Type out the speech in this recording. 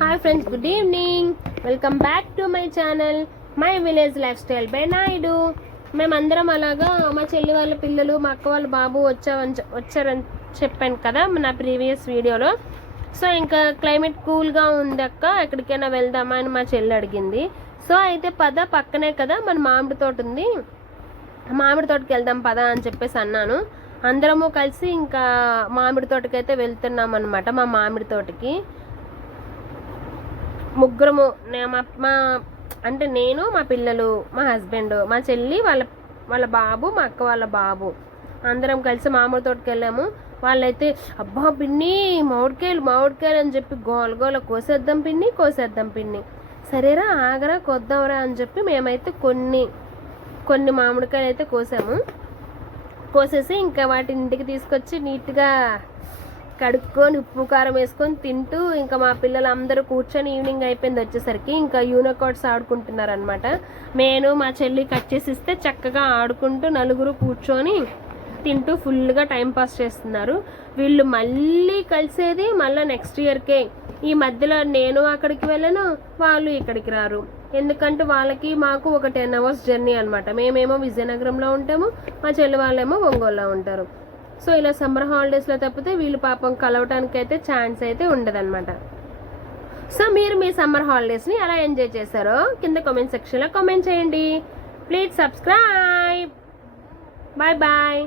Hi friends, good evening. Welcome back to my channel my village life style by Naidu. మేమందరం అలాగా మా చెల్లి వాళ్ళ పిల్లలు, మా అక్క వాళ్ళ బాబు వచ్చారని చెప్పాను కదా నా ప్రీవియస్ వీడియోలో. సో ఇంకా క్లైమేట్ కూల్గా ఉంది అక్క, ఎక్కడికైనా వెళ్దామా అని మా చెల్లి అడిగింది. సో అయితే పక్కనే కదా మన మామిడి తోట ఉంది, మామిడి తోటకి వెళ్దాం పద అని చెప్పేసి అన్నాను. అందరము కలిసి ఇంకా మామిడి తోటకైతే వెళ్తున్నాం అనమాట. మా మామిడి తోటకి ముగ్గురము, మా అంటే నేను, మా పిల్లలు, మా హస్బెండ్, మా చెల్లి వాళ్ళ బాబు, మా అక్క వాళ్ళ బాబు అందరం కలిసి మామిడి తోటకి వెళ్ళాము. వాళ్ళైతే అబ్బా పిన్ని మామిడికాయలు అని చెప్పి గోల కోసేద్దాం పిన్ని, సరేరా ఆగరా కొద్దాంరా అని చెప్పి మేమైతే కొన్ని మామిడికాయలు అయితే కోసేసి ఇంకా వాటిని ఇంటికి తీసుకొచ్చి నీట్గా కడుక్కొని ఉప్పు కారం వేసుకొని తింటూ ఇంకా మా పిల్లలు అందరూ కూర్చొని ఈవినింగ్ అయిపోయింది వచ్చేసరికి ఇంకా యూనికార్డ్స్ ఆడుకుంటున్నారు అనమాట. నేను మా చెల్లి కట్ చేసి ఇస్తే చక్కగా ఆడుకుంటూ నలుగురు కూర్చొని తింటూ ఫుల్గా టైంపాస్ చేస్తున్నారు. వీళ్ళు మళ్ళీ కలిసేది మళ్ళీ నెక్స్ట్ ఇయర్కే. ఈ మధ్యలో నేను అక్కడికి వెళ్ళను, వాళ్ళు ఇక్కడికి రారు. ఎందుకంటే వాళ్ళకి మాకు ఒక 10 hours జర్నీ అనమాట. మేమేమో విజయనగరంలో ఉంటాము, మా చెల్లి వాళ్ళేమో ఒంగోలులో ఉంటారు. సో ఇలా సమ్మర్ హాలిడేస్లో తప్పితే వీళ్ళు పాపం కలవటానికి అయితే ఛాన్స్ అయితే ఉండదన్నమాట. సో మీరు మీ సమ్మర్ హాలిడేస్ని ఎలా ఎంజాయ్ చేశారో కింద కామెంట్ సెక్షన్లో కామెంట్ చేయండి. Please subscribe. బాయ్.